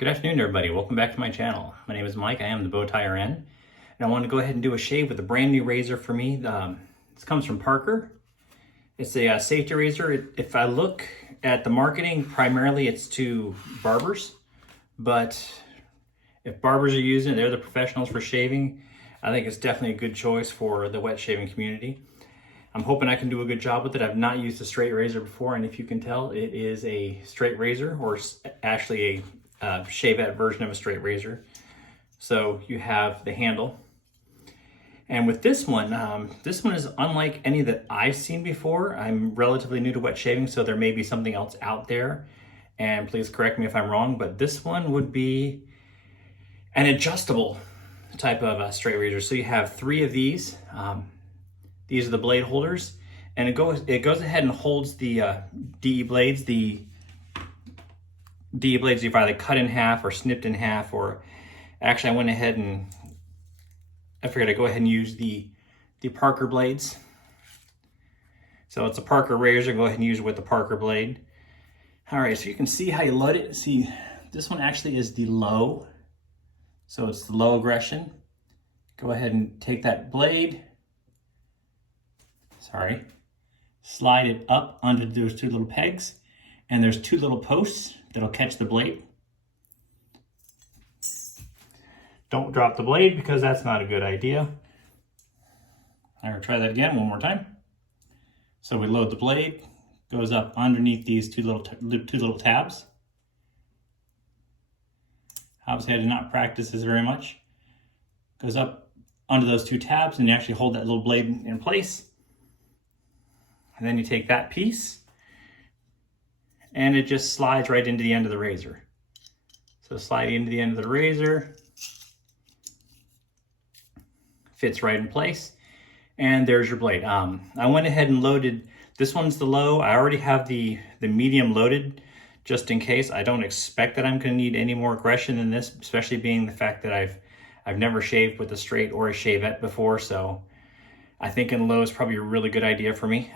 Good afternoon, everybody. Welcome back to my channel. My name is Mike. I am the Bowtie RN, and I want to go ahead and do a shave with a brand new razor for me. This comes from Parker. It's a safety razor. If I look at the marketing, primarily it's to barbers, but if barbers are using it, they're the professionals for shaving. I think it's definitely a good choice for the wet shaving community. I'm hoping I can do a good job with it. I've not used a straight razor before, and if you can tell, it is a straight razor, or actually a Shavette version of a straight razor. So you have the handle, and with this one is unlike any that I've seen before. I'm relatively new to wet shaving, so there may be something else out there, and please correct me if I'm wrong, but this one would be an adjustable type of straight razor. So you have three of these. These are the blade holders, and it goes ahead and holds the DE blades. The DE blades you've either cut in half or snipped in half, or actually I went ahead and I figured I'd go ahead and use the Parker blades. So it's a Parker razor, go ahead and use it with the Parker blade. All right, so you can see how you load it. See, this one actually is the low. So it's the low aggression. Go ahead and take that blade, slide it up under those two little pegs, and there's two little posts that'll catch the blade. Don't drop the blade because that's not a good idea. I'm gonna try that again one more time. So we load the blade, goes up underneath these two little tabs. Obviously I did not practice this very much. Goes up under those two tabs and you actually hold that little blade in place. And then you take that piece and it just slides right into the end of the razor. So slide into the end of the razor, fits right in place, and there's your blade. I went ahead and loaded, this one's the low. I already have the medium loaded just in case. I don't expect that I'm gonna need any more aggression than this, especially being the fact that I've never shaved with a straight or a Shavette before, so I think in low is probably a really good idea for me.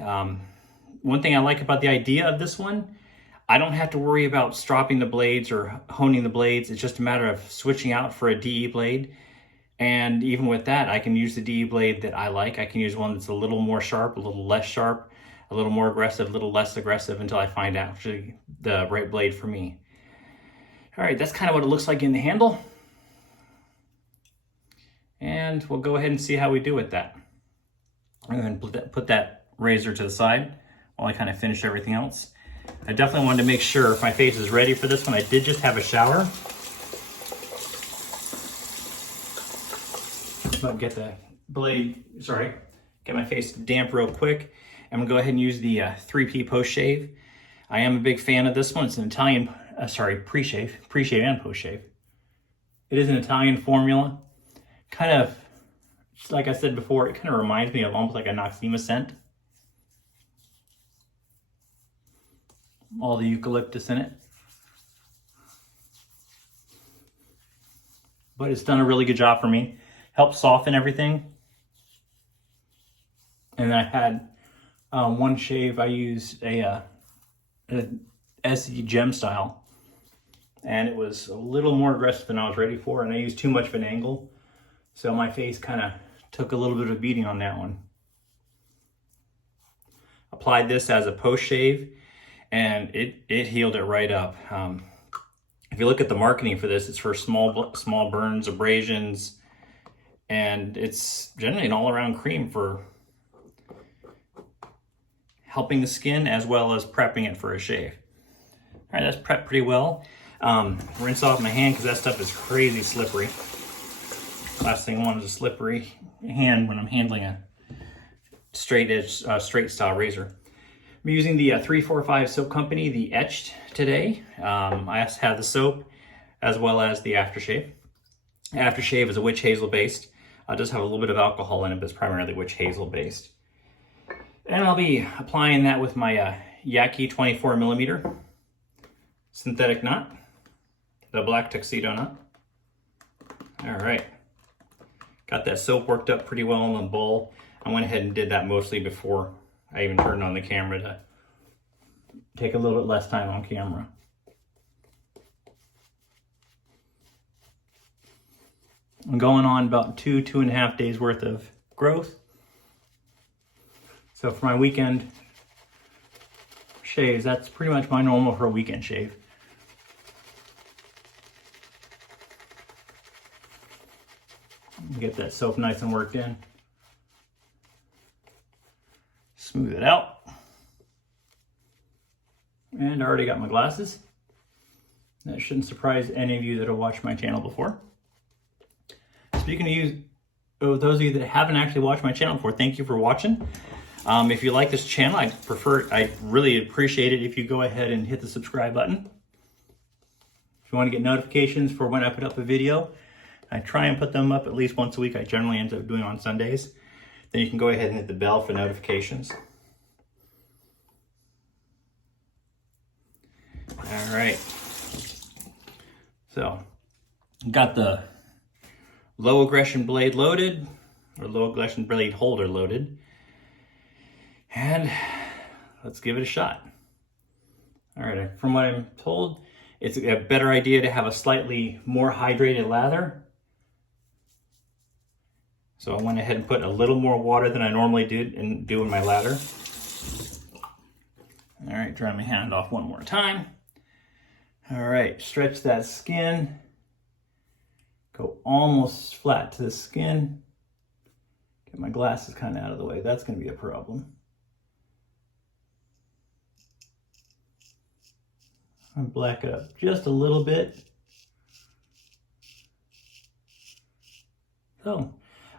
One thing I like about the idea of this one, I don't have to worry about stropping the blades or honing the blades. It's just a matter of switching out for a DE blade. And even with that, I can use the DE blade that I like. I can use one that's a little more sharp, a little less sharp, a little more aggressive, a little less aggressive, until I find actually the right blade for me. All right, that's kind of what it looks like in the handle. And we'll go ahead and see how we do with that. I'm going to put that razor to the side while I kind of finish everything else. I definitely wanted to make sure if my face is ready for this one. I did just have a shower. But get the blade, get my face damp real quick. I'm gonna go ahead and use the 3P post shave. I am a big fan of this one. It's an Italian, pre-shave and post shave. It is an Italian formula. Kind of, like I said before, it kind of reminds me of almost like a Noxzema scent. All the eucalyptus in it. But it's done a really good job for me. Helps soften everything. And then I had one shave, I used a SE Gem style. And it was a little more aggressive than I was ready for, and I used too much of an angle. So my face kind of took a little bit of a beating on that one. Applied this as a post shave, and it healed it right up. If you look at the marketing for this, it's for small burns, abrasions, and it's generally an all-around cream for helping the skin as well as prepping it for a shave. All right, that's prepped pretty well. Rinse off my hand because that stuff is crazy slippery. Last thing I want is a slippery hand when I'm handling a straight style razor. I'm using the 345 soap company, the Etched today. I also have the soap as well as the aftershave. Aftershave is a witch hazel based. It does have a little bit of alcohol in it, but it's primarily witch hazel based. And I'll be applying that with my Yaqui 24mm synthetic knot, the black tuxedo knot. All right. Got that soap worked up pretty well in the bowl. I went ahead and did that mostly before I even turned on the camera to take a little bit less time on camera. I'm going on about 2.5 days worth of growth. So for my weekend shaves, that's pretty much my normal for a weekend shave. Get that soap nice and worked in. Smooth it out. And I already got my glasses. That shouldn't surprise any of you that have watched my channel before. Speaking of those of you that haven't actually watched my channel before, thank you for watching. If you like this channel, I really appreciate it if you go ahead and hit the subscribe button. If you want to get notifications for when I put up a video, I try and put them up at least once a week. I generally end up doing on Sundays. Then you can go ahead and hit the bell for notifications. All right. So, got the low aggression blade loaded, or low aggression blade holder loaded. And let's give it a shot. All right, from what I'm told, it's a better idea to have a slightly more hydrated lather. So I went ahead and put a little more water than I normally do in my lather. All right, dry my hand off one more time. All right, stretch that skin. Go almost flat to the skin. Get my glasses kind of out of the way. That's going to be a problem. And black it up just a little bit. So,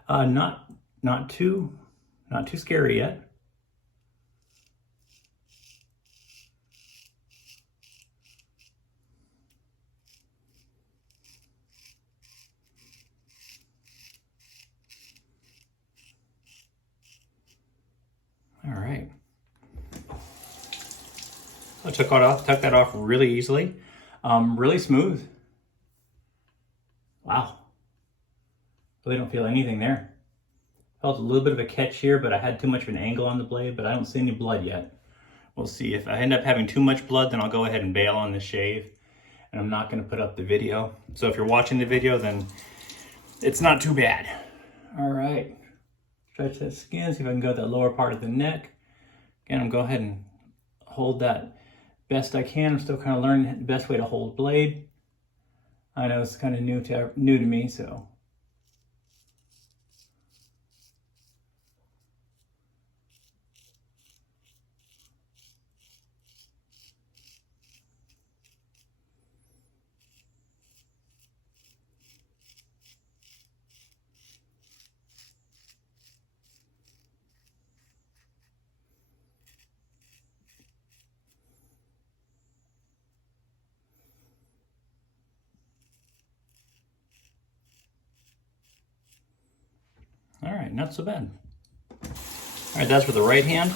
not too scary yet. All right. I took that off really easily. Really smooth. Wow. Really don't feel anything there. Felt a little bit of a catch here, but I had too much of an angle on the blade, but I don't see any blood yet. We'll see. If I end up having too much blood, then I'll go ahead and bail on the shave, and I'm not going to put up the video. So if you're watching the video, then it's not too bad. All right. Stretch that skin, see if I can go to that lower part of the neck. Again, I'm going to go ahead and hold that best I can. I'm still kind of learning the best way to hold blade. I know it's kind of new to me, so. All right, not so bad. All right, that's for the right hand.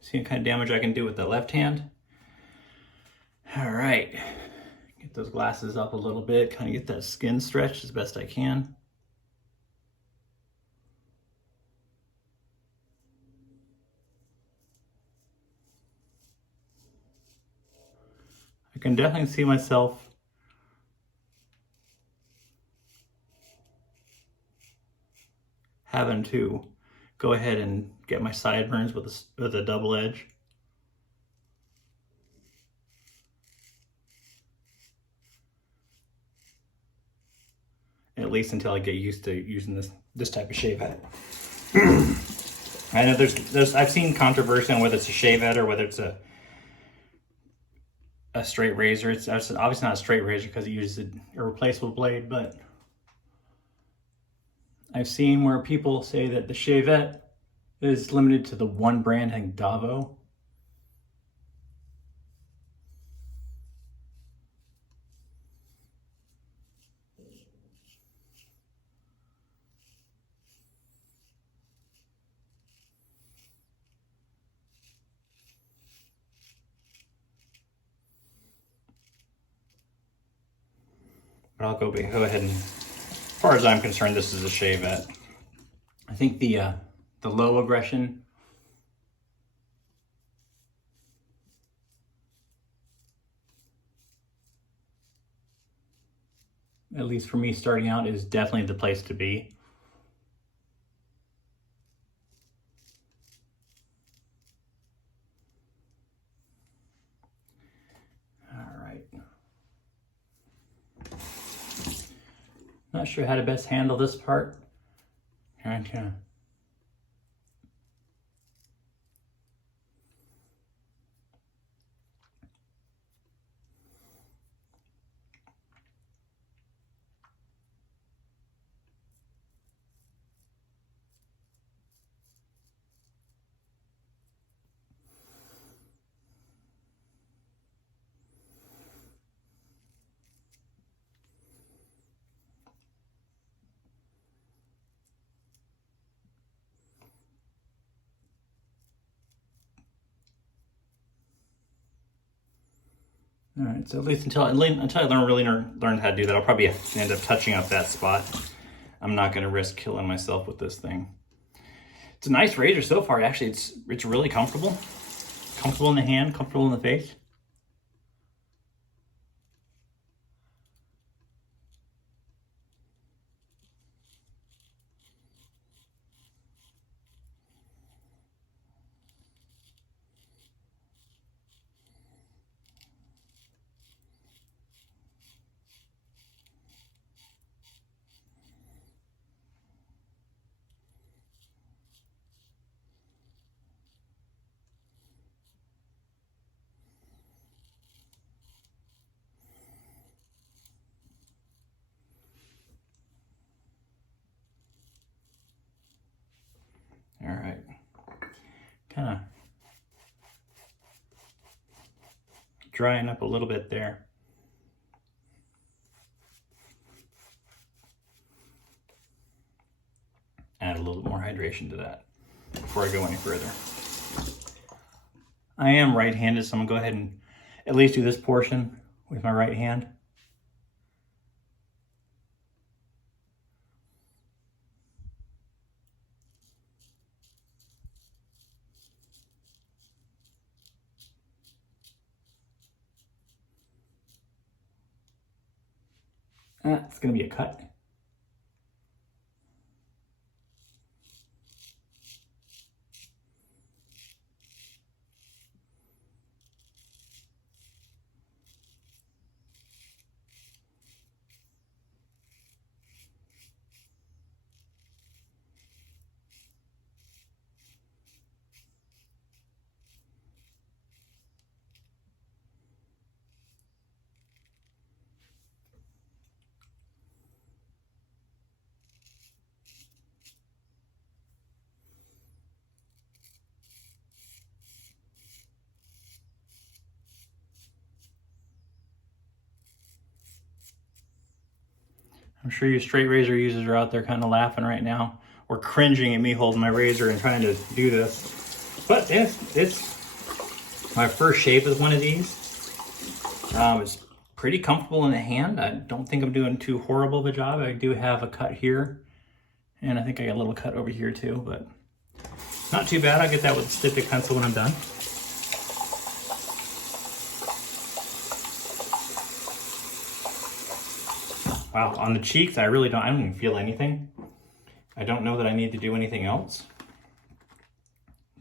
See what kind of damage I can do with the left hand. All right, get those glasses up a little bit, kind of get that skin stretched as best I can. I can definitely see myself having to go ahead and get my sideburns with a double edge. At least until I get used to using this type of Shavette. I know I've seen controversy on whether it's a Shavette or whether it's a straight razor. It's obviously not a straight razor because it uses a replaceable blade, but I've seen where people say that the Shavette is limited to the one brand, I think Davo. But I'll go ahead and, as far as I'm concerned, this is a Shavette. I think the low aggression at least for me starting out, is definitely the place to be. Not sure how to best handle this part. Okay. All right, so at least until I really learn how to do that, I'll probably end up touching up that spot. I'm not going to risk killing myself with this thing. It's a nice razor so far. Actually, it's really comfortable. Comfortable in the hand, comfortable in the face. All right, kind of drying up a little bit there. Add a little bit more hydration to that before I go any further. I am right-handed, so I'm gonna go ahead and at least do this portion with my right hand. It's gonna be a cut. I'm sure you straight razor users are out there kind of laughing right now or cringing at me holding my razor and trying to do this. But it's my first shave with one of these. It's pretty comfortable in the hand. I don't think I'm doing too horrible of a job. I do have a cut here, and I think I got a little cut over here too, but not too bad. I'll get that with a styptic pencil when I'm done. Wow, on the cheeks, I don't even feel anything. I don't know that I need to do anything else.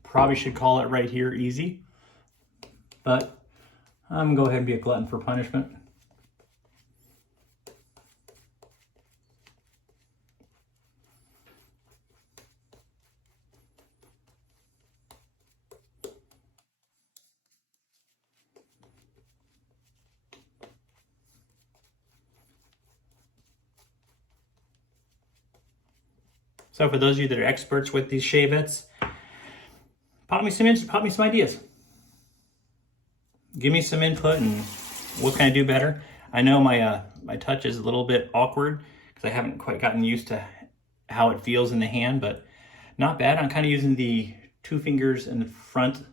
Probably should call it right here easy, but I'm gonna go ahead and be a glutton for punishment. So for those of you that are experts with these Shavettes, pop me some ideas. Give me some input and what can I do better? I know my touch is a little bit awkward because I haven't quite gotten used to how it feels in the hand, but not bad. I'm kind of using the 2 fingers in the front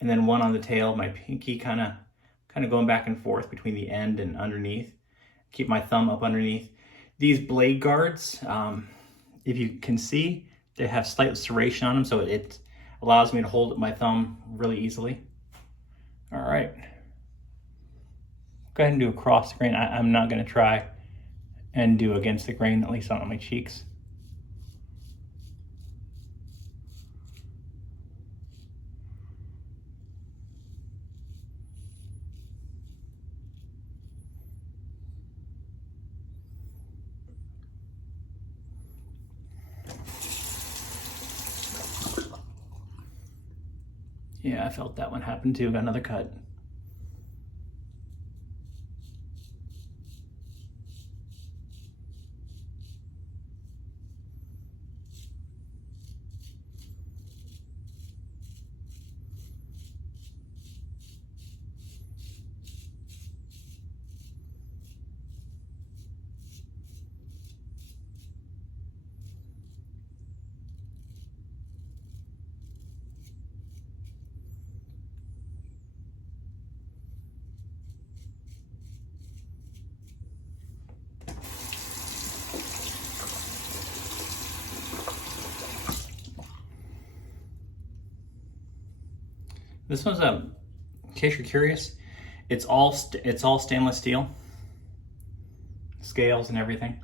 and then one on the tail, my pinky kind of going back and forth between the end and underneath. Keep my thumb up underneath. These blade guards, if you can see, they have slight serration on them, so it allows me to hold my thumb really easily. All right. Go ahead and do a cross grain. I'm not gonna try and do against the grain, at least on my cheeks. Yeah, I felt that one happen too. Got another cut. This one's in case you're curious, it's all stainless steel, scales and everything.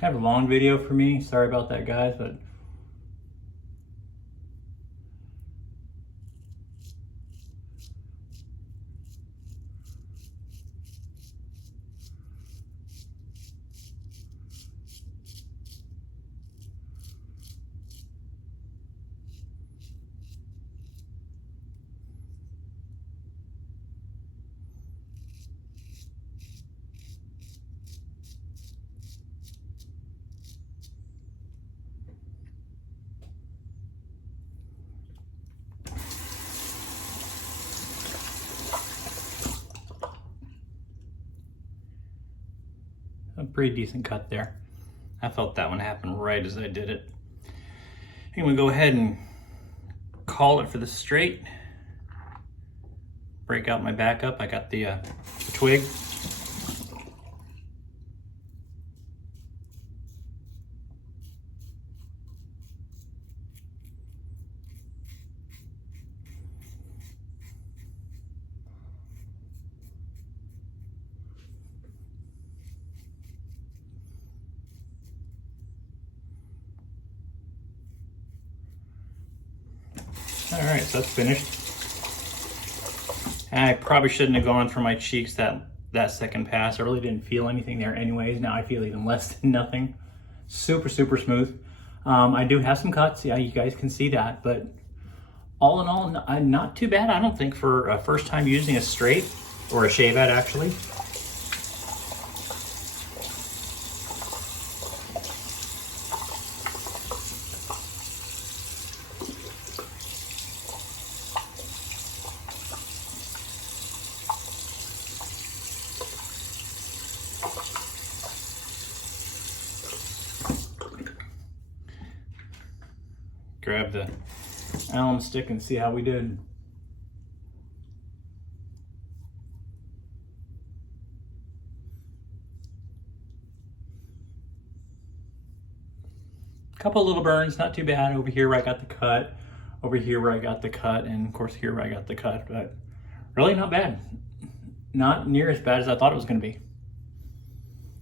Kind of a long video for me. Sorry about that, guys, but a pretty decent cut there. I felt that one happen right as I did it. I'm gonna go ahead and call it for the straight. Break out my backup. I got the twig. All right, so that's finished. I probably shouldn't have gone for my cheeks that second pass. I really didn't feel anything there anyways. Now I feel even less than nothing. Super, super smooth. I do have some cuts. Yeah, you guys can see that. But all in all, not too bad, I don't think, for a first time using a straight, or a Shavette actually. Grab the alum stick and see how we did. Couple little burns, not too bad. Over here where I got the cut, over here where I got the cut, and of course here where I got the cut, but really not bad. Not near as bad as I thought it was gonna be.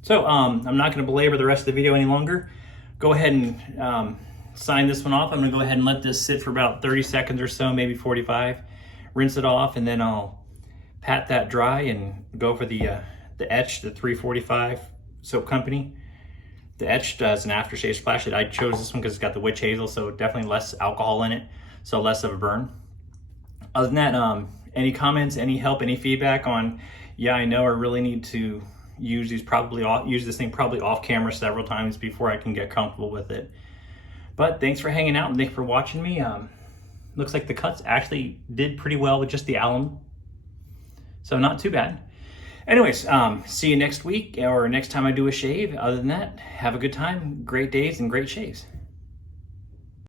So I'm not gonna belabor the rest of the video any longer. Go ahead and sign this one off. I'm gonna go ahead and let this sit for about 30 seconds or so, maybe 45. Rinse it off, and then I'll pat that dry and go for the Etched, the 345 soap company. The Etched is an aftershave splash. I chose this one because it's got the witch hazel, so definitely less alcohol in it, so less of a burn. Other than that, any comments, any help, any feedback on, yeah, I know I really need to use this thing probably off camera several times before I can get comfortable with it. But thanks for hanging out and thanks for watching me. Looks like the cuts actually did pretty well with just the alum. So not too bad. Anyways, see you next week or next time I do a shave. Other than that, have a good time, great days, and great shaves.